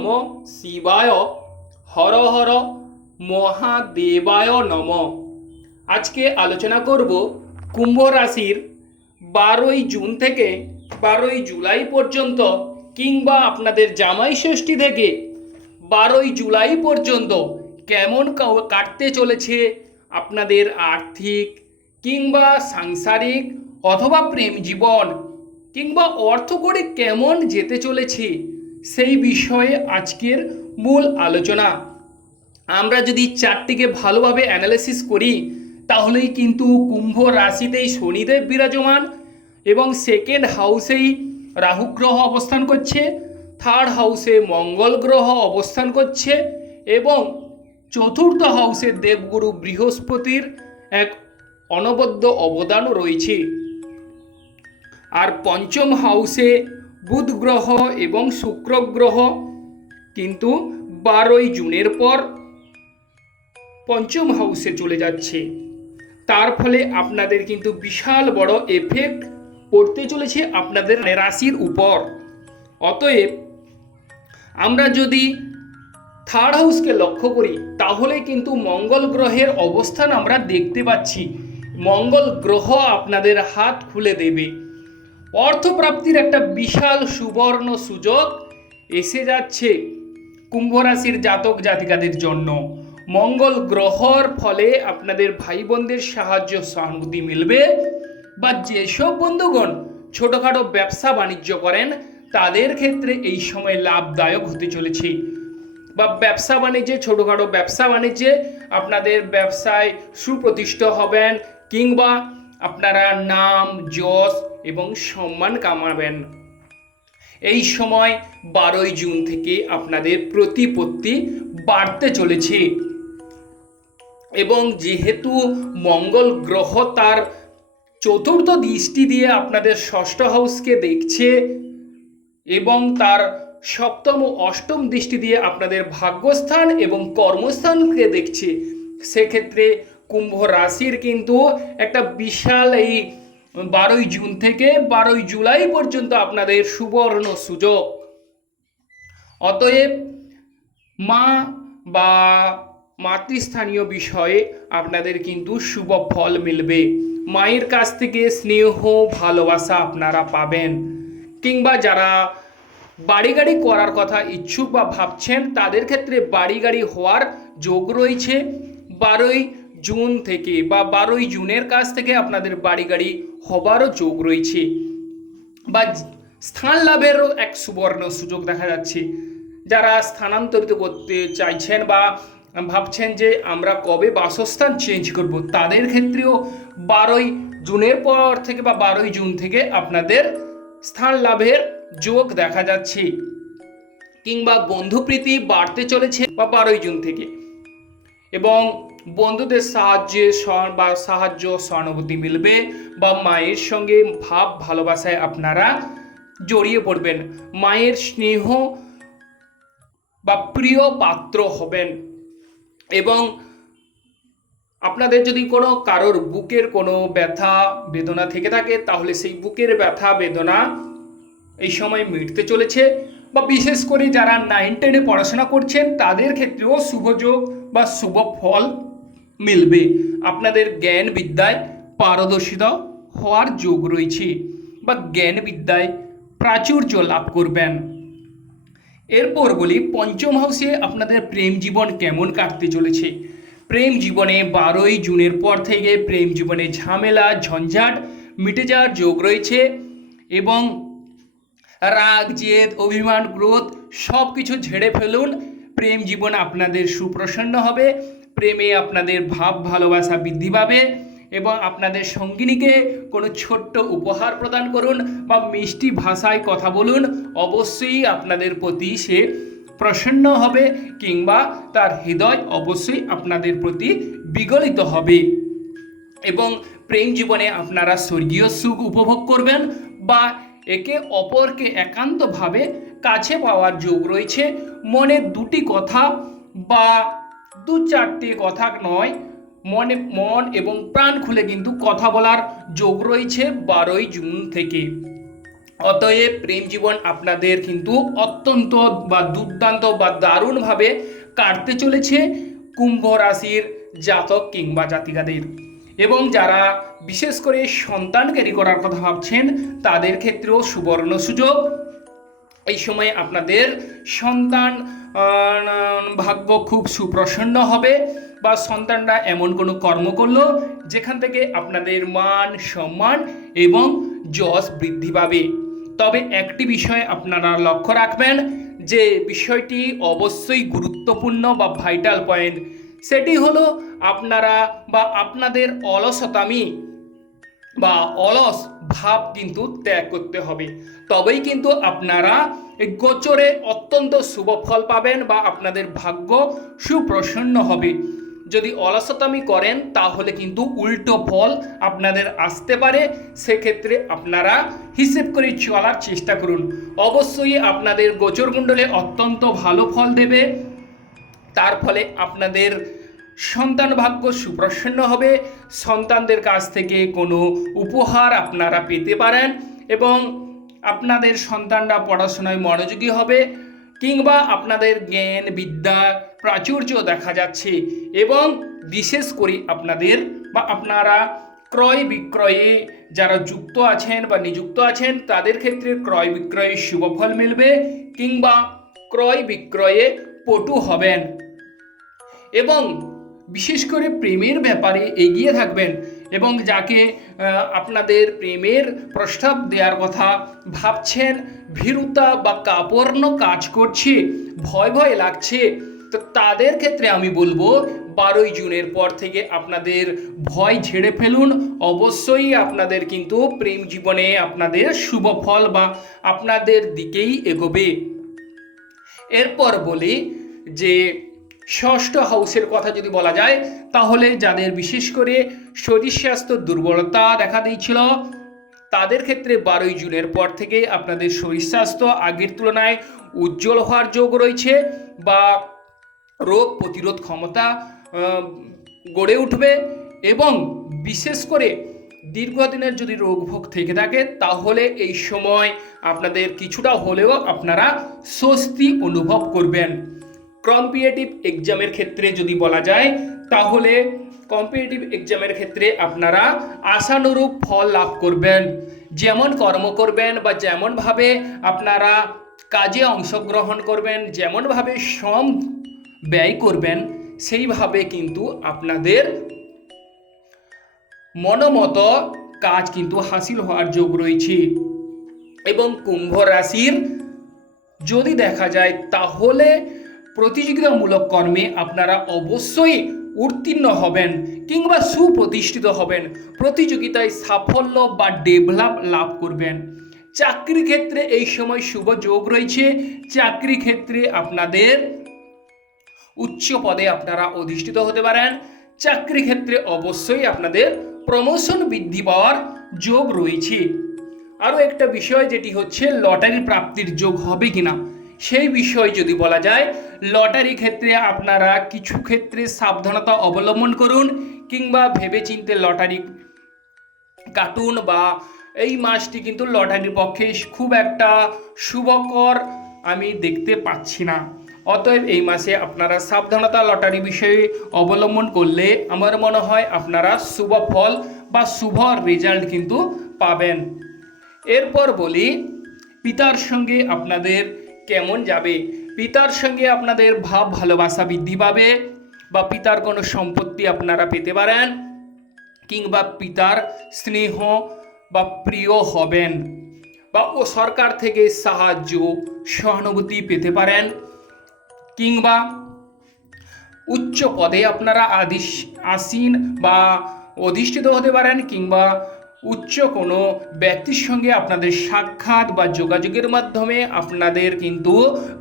নম শিবায় হর হর মহাদেবায় নম আজকে আলোচনা করব কুম্ভ রাশির বারোই জুন থেকে বারোই জুলাই পর্যন্ত কিংবা আপনাদের জামাই ষষ্ঠী থেকে বারোই জুলাই পর্যন্ত কেমন কাটতে চলেছে আপনাদের আর্থিক কিংবা সাংসারিক অথবা প্রেম জীবন কিংবা অর্থ করে কেমন যেতে চলেছে সেই বিষয়ে আজকের মূল আলোচনা। আমরা যদি চারটিকে ভালোভাবে অ্যানালিসিস করি, তাহলেই কিন্তু কুম্ভ রাশিতেই শনিদেব বিরাজমান এবং সেকেন্ড হাউসেই রাহু গ্রহ অবস্থান করছে থার্ড হাউসে মঙ্গল গ্রহ অবস্থান করছে এবং চতুর্থ হাউসে দেবগুরু বৃহস্পতির এক অনবদ্য অবদান রয়েছে। আর পঞ্চম হাউসে বুধ গ্রহ এবং শুক্র গ্রহ কিন্তু বারোই জুনের পর পঞ্চম হাউসে চলে যাচ্ছে। তার ফলে আপনাদের কিন্তু বিশাল বড় এফেক্ট পড়তে চলেছে আপনাদের রাশির উপর। অতএব আমরা যদি থার্ড হাউসকে লক্ষ্য করি, তাহলে কিন্তু মঙ্গল গ্রহের অবস্থান আমরা দেখতে পাচ্ছি। মঙ্গল গ্রহ আপনাদের হাত খুলে দেবে। অর্থপ্রাপ্তির একটা বিশাল সুবর্ণ সুযোগ এসে যাচ্ছে কুম্ভ রাশির জাতক জাতিকাদের জন্য। মঙ্গল গ্রহর ফলে আপনাদের ভাই বোনদের সাহায্য সহানুভূতি মিলবে বা যেসব বন্ধুগণ ছোটোখাটো ব্যবসা বাণিজ্য করেন, তাদের ক্ষেত্রে এই সময় লাভদায়ক হতে চলেছে। বা ব্যবসা বাণিজ্যে, ছোটোখাটো ব্যবসা বাণিজ্যে আপনাদের ব্যবসায় সুপ্রতিষ্ঠ হবেন কিংবা আপনারা নাম, যশ এবং সম্মান কামাবেন। এই সময় বারোই জুন থেকে আপনাদের প্রতিপত্তি বাড়তে চলেছে। এবং যেহেতু মঙ্গল গ্রহ তার চতুর্থ দৃষ্টি দিয়ে আপনাদের ষষ্ঠ হাউসকে দেখছে এবং তার সপ্তম ও অষ্টম দৃষ্টি দিয়ে আপনাদের ভাগ্যস্থান এবং কর্মস্থানকে দেখছে, সেক্ষেত্রে কুম্ভ রাশির কিন্তু একটা বিশাল এই বারোই জুন থেকে বারোই জুলাই পর্যন্ত আপনাদের সুবর্ণ সুযোগ। অতএব মা বা মাতৃস্থানীয় বিষয়ে আপনাদের কিন্তু শুভ ফল মিলবে। মায়ের কাছ থেকে স্নেহ, ভালোবাসা আপনারা পাবেন। কিংবা যারা বাড়ি গাড়ি করার কথা ইচ্ছুক বা ভাবছেন, তাদের ক্ষেত্রে বাড়ি গাড়ি হওয়ার যোগ রয়েছে। বারোই জুন থেকে বা বারোই জুনের কাছ থেকে আপনাদের বাড়ি গাড়ি হবারও যোগ রয়েছে। বা স্থান লাভেরও এক সুবর্ণ সুযোগ দেখা যাচ্ছে। যারা স্থানান্তরিত করতে চাইছেন বা ভাবছেন যে আমরা কবে বাসস্থান চেঞ্জ করব, তাদের ক্ষেত্রেও বারোই জুনের পর থেকে বা বারোই জুন থেকে আপনাদের স্থান লাভের যোগ দেখা যাচ্ছে। কিংবা বন্ধুপ্রীতি বাড়তে চলেছে বা বারোই জুন থেকে। এবং বন্ধুদের সাহায্যে বা সাহায্য সহানুভূতি মিলবে বা মায়ের সঙ্গে ভাব ভালোবাসায় আপনারা জড়িয়ে পড়বেন। মায়ের স্নেহ বা প্রিয় পাত্র হবেন এবং আপনাদের যদি কোনো কারোর বুকের কোনো ব্যথা, বেদনা থেকে থাকে, তাহলে সেই বুকের ব্যথা, বেদনা এই সময় মিটতে চলেছে বা বিশেষ করে যারা নাইন টেনে পড়াশোনা করছেন, তাদের ক্ষেত্রেও শুভযোগ বা শুভ ফল মিলবে। আপনাদের জ্ঞান বিদ্যায় পারদর্শিতা হওয়ার যোগ রয়েছে বা জ্ঞান বিদ্যায় প্রাচুর্য লাভ করবেন। এরপর বলি, পঞ্চম হাউসে আপনাদের প্রেম জীবন কেমন কাটতে চলেছে? প্রেম জীবনে বারোই জুনের পর থেকে প্রেম জীবনে ঝামেলা, ঝঞ্ঝাট মিটে যাওয়ার যোগ রয়েছে এবং রাগ, জেদ, অভিমান, ক্রোধ সব কিছু ঝেড়ে ফেলুন। প্রেম জীবন আপনাদের সুপ্রসন্ন হবে, প্রেমে আপনাদের ভাব ভালোবাসা বৃদ্ধি পাবে এবং আপনাদের সঙ্গিনীকে কোনো ছোট্ট উপহার প্রদান করুন বা মিষ্টি ভাষায় কথা বলুন, অবশ্যই আপনাদের প্রতি সে প্রসন্ন হবে কিংবা তার হৃদয় অবশ্যই আপনাদের প্রতি বিগলিত হবে। এবং প্রেম জীবনে আপনারা স্বর্গীয় সুখ উপভোগ করবেন বা একে অপরকে একান্তভাবে কাছে পাওয়ার যোগ রয়েছে। মনে দুটি কথা বা দু চারটি কথা নয়। মনে, মন এবং প্রাণ খুলে কিন্তু কথা বলার যোগ রয়েছে বারোই জুন থেকে। অতএব প্রেম জীবন আপনাদের কিন্তু অত্যন্ত বা দুর্দান্ত বা দারুণভাবে কাটতে চলেছে কুম্ভ রাশির জাতক কিংবা জাতিকাদের। এবং যারা বিশেষ করে সন্তান ক্যারি করার কথা ভাবছেন, তাদের ক্ষেত্রেও সুবর্ণ সুযোগ। এই সময় আপনাদের সন্তান ভাগ্য খুব সুপ্রসন্ন হবে বা সন্তানরা এমন কোনো কর্ম করল যেখান থেকে আপনাদের মান, সম্মান এবং যশ বৃদ্ধি পাবে। তবে একটি বিষয় আপনারা লক্ষ্য রাখবেন যে বিষয়টি অবশ্যই গুরুত্বপূর্ণ বা ভাইটাল পয়েন্ট। সেটি হলো আপনারা বা আপনাদের অলসতামি বা অলস ভাব কিন্তু ত্যাগ করতে হবে। তবেই কিন্তু আপনারা গোচরে অত্যন্ত শুভ ফল পাবেন বা আপনাদের ভাগ্য সুপ্রসন্ন হবে। যদি অলসতামি করেন, তাহলে কিন্তু উল্টো ফল আপনাদের আসতে পারে। সেক্ষেত্রে আপনারা হিসেব করে চলার চেষ্টা করুন। অবশ্যই আপনাদের গোচর কুণ্ডলে অত্যন্ত ভালো ফল দেবে। তার ফলে আপনাদের সন্তান ভাগ্য সুপ্রসন্ন হবে। সন্তানদের কাছ থেকে কোনো উপহার আপনারা পেতে পারেন এবং আপনাদের সন্তানরা পড়াশোনায় মনোযোগী হবে কিংবা আপনাদের জ্ঞান, বিদ্যা, প্রাচুর্য দেখা যাচ্ছে এবং বিশেষ করে আপনাদের বা আপনারা ক্রয় বিক্রয়ে যারা যুক্ত আছেন বা নিযুক্ত আছেন, তাদের ক্ষেত্রে ক্রয় বিক্রয়ে শুভফল মিলবে কিংবা ক্রয় বিক্রয়ে পটু হবেন। এবং বিশেষ করে প্রেমের ব্যাপারে এগিয়ে থাকবেন। এবং যাকে আপনাদের প্রেমের প্রস্তাব দেওয়ার কথা ভাবছেন, ভীরুতা বা কাপর্ণ কাজ করছে, ভয় ভয় লাগছে, তো তাদের ক্ষেত্রে আমি বলব, বারোই জুনের পর থেকে আপনাদের ভয় ঝেড়ে ফেলুন। অবশ্যই আপনাদের কিন্তু প্রেম জীবনে আপনাদের শুভ ফল বা আপনাদের দিকেই এগোবে। এরপর বলি যে ষষ্ঠ হাউসের কথা যদি বলা যায়, তাহলে যাদের বিশেষ করে শরীর স্বাস্থ্য দুর্বলতা দেখা দিয়েছিল, তাদের ক্ষেত্রে বারোই জুনের পর থেকে আপনাদের শরীর স্বাস্থ্য আগের তুলনায় উজ্জ্বল হওয়ার যোগ রয়েছে বা রোগ প্রতিরোধ ক্ষমতা গড়ে উঠবে এবং বিশেষ করে দীর্ঘদিনের যদি রোগ ভোগ থেকে থাকে, তাহলে এই সময় আপনাদের কিছুটা হলেও আপনারা স্বস্তি অনুভব করবেন। কম্পিটিটিভ এক্সামের ক্ষেত্রে যদি বলা যায়, তাহলে কম্পিটিটিভ এক্সামের ক্ষেত্রে আপনারা আশানুরূপ ফল লাভ করবেন। যেমন কর্ম করবেন বা যেমনভাবে আপনারা কাজে অংশগ্রহণ করবেন, যেমনভাবে শ্রম ব্যয় করবেন, সেইভাবে কিন্তু আপনাদের মনোমত কাজ কিন্তু হাসিল হওয়ার যোগ রয়েছে। এবং কুম্ভ রাশির যদি দেখা যায়, তাহলে প্রতিযোগিতামূলক কর্মে আপনারা অবশ্যই উত্তীর্ণ হবেন কিংবা সুপ্রতিষ্ঠিত হবেন। প্রতিযোগিতায় সাফল্য বা ডেভেলপ লাভ করবেন। চাকরি ক্ষেত্রে এই সময় শুভ যোগ রয়েছে। চাকরি ক্ষেত্রে আপনাদের উচ্চ পদে আপনারা অধিষ্ঠিত হতে পারেন। চাকরি ক্ষেত্রে অবশ্যই আপনাদের প্রমোশন বৃদ্ধি পাওয়ার যোগ রয়েছে। আরও একটা বিষয় যেটি হচ্ছে লটারি প্রাপ্তির যোগ হবে কিনা। সেই বিষয় যদি বলা যায়, লটারি ক্ষেত্রে আপনারা কিছু ক্ষেত্রে সাবধানতা অবলম্বন করুন কিংবা ভেবেচিন্তে লটারি কার্টুন বা এই মাসটি কিন্তু লটারির পক্ষে খুব একটা শুভকর আমি দেখতে পাচ্ছি না। অতএব এই মাসে আপনারা সাবধানতা লটারি বিষয়ে অবলম্বন করলে আমার মনে হয় আপনারা শুভ ফল বা শুভ রেজাল্ট কিন্তু পাবেন। এরপর বলি, পিতার সঙ্গে আপনাদের কেমন যাবে? পিতার সঙ্গে আপনাদের ভাব, ভালোবাসা বৃদ্ধি পাবে বা পিতার কোনো সম্পত্তি আপনারা পেতে পারেন কিংবা পিতার স্নেহ বা প্রিয় হবেন বা ও সরকার থেকে সাহায্য, সহানুভূতি পেতে পারেন কিংবা উচ্চ পদে আপনারা আদিস আসীন বা অধিষ্ঠিত হতে পারেন কিংবা উচ্চ কোনো ব্যক্তির সঙ্গে আপনাদের সাক্ষাৎ বা যোগাযোগের মাধ্যমে আপনাদের কিন্তু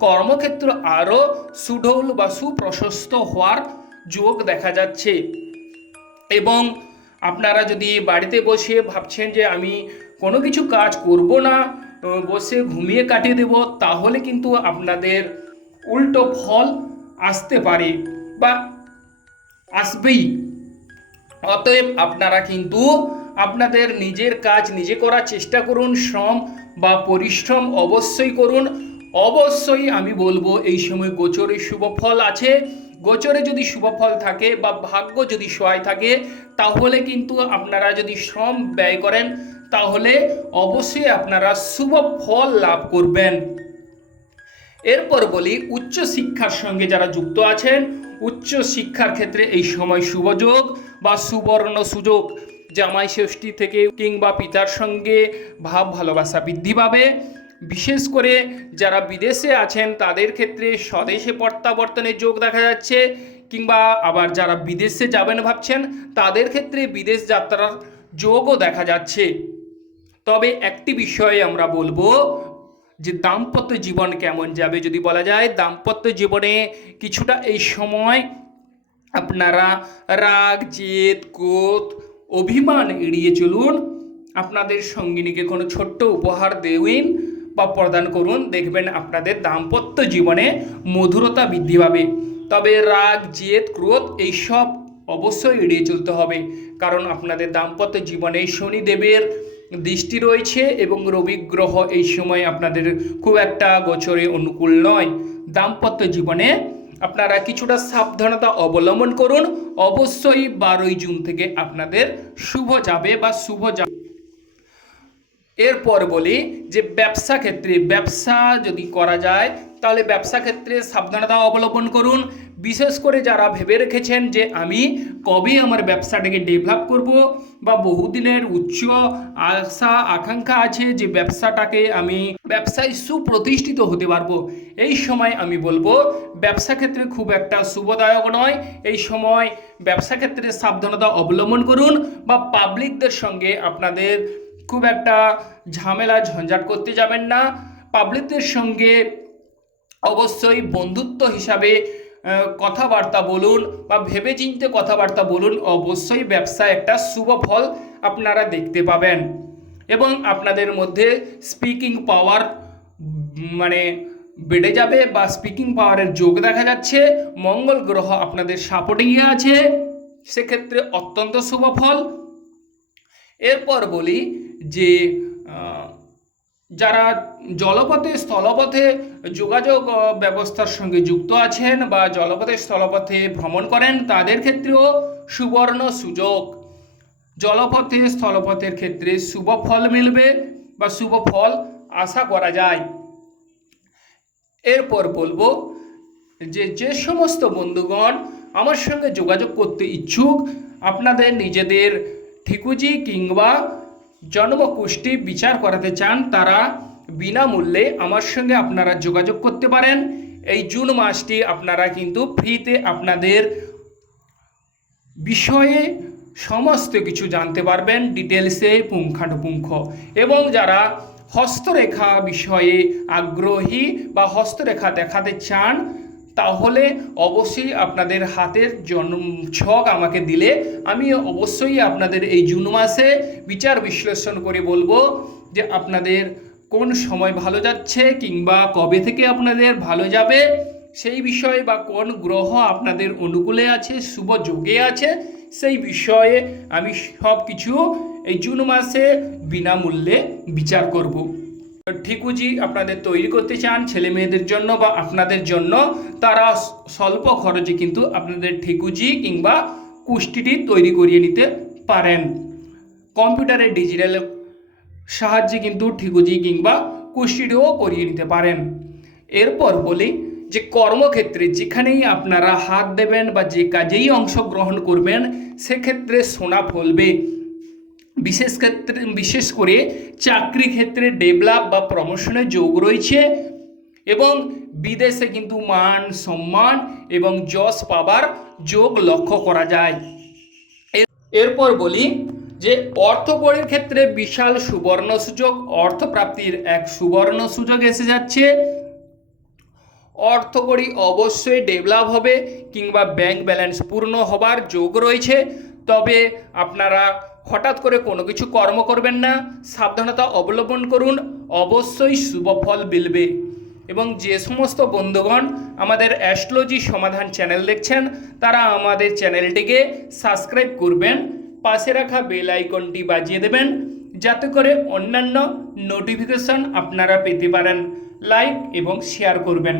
কর্মক্ষেত্র আরও সুঢল বা সুপ্রশস্ত হওয়ার যোগ দেখা যাচ্ছে। এবং আপনারা যদি বাড়িতে বসে ভাবছেন যে আমি কোনো কিছু কাজ করব না, বসে ঘুমিয়ে কাটিয়ে দেব, তাহলে কিন্তু আপনাদের উল্টো ফল আসতে পারে বা আসবেই। অতএব আপনারা কিন্তু আপনাদের নিজের কাজ নিজে করার চেষ্টা করুন, শ্রম বা পরিশ্রম অবশ্যই করুন। অবশ্যই আমি বলব, এই সময় গোচরে শুভ ফল আছে। গোচরে যদি শুভ ফল থাকে বা ভাগ্য যদি সহায় থাকে, তাহলে কিন্তু আপনারা যদি শ্রম ব্যয় করেন, তাহলে অবশ্যই আপনারা শুভ ফল লাভ করবেন। এরপর বলি উচ্চ শিক্ষার সঙ্গে যারা যুক্ত আছেন উচ্চ শিক্ষার ক্ষেত্রে এই সময় শুভযোগ বা সুবর্ণ সুযোগ। জামাই ষষ্ঠী থেকে কিংবা পিতার সঙ্গে ভাব, ভালোবাসা বৃদ্ধি পাবে। বিশেষ করে যারা বিদেশে আছেন, তাদের ক্ষেত্রে স্বদেশে প্রত্যাবর্তনের যোগ দেখা যাচ্ছে, কিংবা আবার যারা বিদেশে যাবেন ভাবছেন, তাদের ক্ষেত্রে বিদেশ যাত্রার যোগও দেখা যাচ্ছে। তবে একটি বিষয়ে আমরা বলব যে দাম্পত্য জীবন কেমন যাবে যদি বলা যায়, দাম্পত্য জীবনে কিছুটা এই সময় আপনারা রাগ, জেদ, ক্রোধ অভিমান এড়িয়ে চলুন। আপনাদের সঙ্গিনীকে কোনো ছোট্ট উপহার দেউন বা প্রদান করুন। দেখবেন আপনাদের দাম্পত্য জীবনে মধুরতা বৃদ্ধি পাবে। তবে রাগ, জেদ, ক্রোধ এইসব অবশ্যই এড়িয়ে চলতে হবে। কারণ আপনাদের দাম্পত্য জীবনে শনিদেবের দৃষ্টি রয়েছে এবং রবি গ্রহ এই সময় আপনাদের খুব একটা গোচরে অনুকূল নয়। দাম্পত্য জীবনে আপনারা কিছুটা সাবধানতা অবলম্বন করুন। অবশ্যই বারোই জুন থেকে আপনাদের শুভ যাবে বা শুভ যাবে এরপর বলি যে ব্যবসা ক্ষেত্রে, ব্যবসা যদি করা যায়, তাহলে ব্যবসা ক্ষেত্রে সাবধানতা অবলম্বন করুন। বিশেষ করে যারা ভেবে রেখেছেন যে আমি কবে আমার ব্যবসাটাকে ডেভেলপ করব বা বহুদিনের উচ্চ আশা, আকাঙ্ক্ষা আছে যে ব্যবসাটাকে আমি ব্যবসায় সুপ্রতিষ্ঠিত হতে পারব, এই সময় আমি বলব ব্যবসা ক্ষেত্রে খুব একটা শুভদায়ক নয়। এই সময় ব্যবসা ক্ষেত্রে সাবধানতা অবলম্বন করুন বা পাবলিকদের সঙ্গে আপনাদের খুব একটা ঝামেলা, ঝঞ্ঝাট করতে যাবেন না। পাবলিকদের সঙ্গে অবশ্যই বন্ধুত্ব হিসাবে কথাবার্তা বলুন বা ভেবেচিন্তে কথাবার্তা বলুন, অবশ্যই ব্যবসায় একটা শুভ ফল আপনারা দেখতে পাবেন। এবং আপনাদের মধ্যে স্পিকিং পাওয়ার মানে বেড়ে যাবে বা স্পিকিং পাওয়ারের যোগ দেখা যাচ্ছে। মঙ্গল গ্রহ আপনাদের সাপোর্টিংয়ে আছে। সেক্ষেত্রে অত্যন্ত শুভ ফল। এরপর বলি যে যারা জলপথে, স্থলপথে যোগাযোগ ব্যবস্থার সঙ্গে যুক্ত আছেন বা জলপথে, স্থলপথে ভ্রমণ করেন, তাদের ক্ষেত্রেও সুবর্ণ সুযোগ। জলপথে, স্থলপথের ক্ষেত্রে শুভ ফল মিলবে বা শুভ ফল আশা করা যায়। এরপর বলব যে যে সমস্ত বন্ধুগণ আমার সঙ্গে যোগাযোগ করতে ইচ্ছুক, আপনাদের নিজেদের ঠিকুজি কিংবা জন্মকুষ্টি বিচার করাতে চান, তারা বিনামূল্যে আমার সঙ্গে আপনারা যোগাযোগ করতে পারেন। এই জুন মাসটি আপনারা কিন্তু ফ্রিতে আপনাদের বিষয়ে সমস্ত কিছু জানতে পারবেন, ডিটেলসে পুঙ্খানুপুঙ্খ। এবং যারা হস্তরেখা বিষয়ে আগ্রহী বা হস্তরেখা দেখাতে চান তাহলে অবশ্যই আপনাদের হাতের জন্ম ছক আমাকে দিলে। আমি অবশ্যই আপনাদের এই জুন মাসে বিচার বিশ্লেষণ করে বলব যে আপনাদের কোন সময় ভালো যাচ্ছে কিংবা কবে থেকে আপনাদের ভালো যাবে, সেই বিষয়ে বা কোন গ্রহ আপনাদের অনুকূলে আছে, শুভ যোগে আছে, সেই বিষয়ে আমি সব কিছু এই জুন মাসে বিনামূল্যে বিচার করব। ঠিকুজি আপনাদের তৈরি করতে চান, ছেলে মেয়েদের জন্য বা আপনাদের জন্য, তারা স্বল্প খরচে কিন্তু আপনাদের ঠিকুজি কিংবা কুষ্টিটি তৈরি করিয়ে নিতে পারেন। কম্পিউটারের ডিজিটাল সাহায্যে কিন্তু ঠিকুজি কিংবা কুষ্টিটিও করিয়ে নিতে পারেন। এরপর বলি যে কর্মক্ষেত্রে যেখানেই আপনারা হাত দেবেন বা যে কাজেই অংশগ্রহণ করবেন, সেক্ষেত্রে সোনা ফলবে। বিশেষ ক্ষেত্রে, বিশেষ করে চাকরি ক্ষেত্রে ডেভেলপ বা প্রমোশনের যোগ রয়েছে এবং বিদেশে কিন্তু মান, সম্মান এবং যশ পাবার যোগ লক্ষ্য করা যায়। এর- এরপর বলি যে অর্থকরীর ক্ষেত্রে বিশাল সুবর্ণ সুযোগ অর্থপ্রাপ্তির এক সুবর্ণ সুযোগ এসে যাচ্ছে। অর্থকরী অবশ্যই ডেভেলপ হবে কিংবা ব্যাংক ব্যালেন্স পূর্ণ হবার যোগ রয়েছে। তবে আপনারা হঠাৎ করে কোনো কিছু কর্ম করবেন না, সাবধানতা অবলম্বন করুন, অবশ্যই শুভ ফল মিলবে। এবং যে সমস্ত বন্ধুগণ আমাদের অ্যাস্ট্রোলজি সমাধান চ্যানেল দেখছেন, তারা আমাদের চ্যানেলটিকে সাবস্ক্রাইব করবেন, পাশে রাখা বেল আইকনটি বাজিয়ে দেবেন, যাতে করে অন্যান্য নোটিফিকেশন আপনারা পেতে পারেন। লাইক এবং শেয়ার করবেন।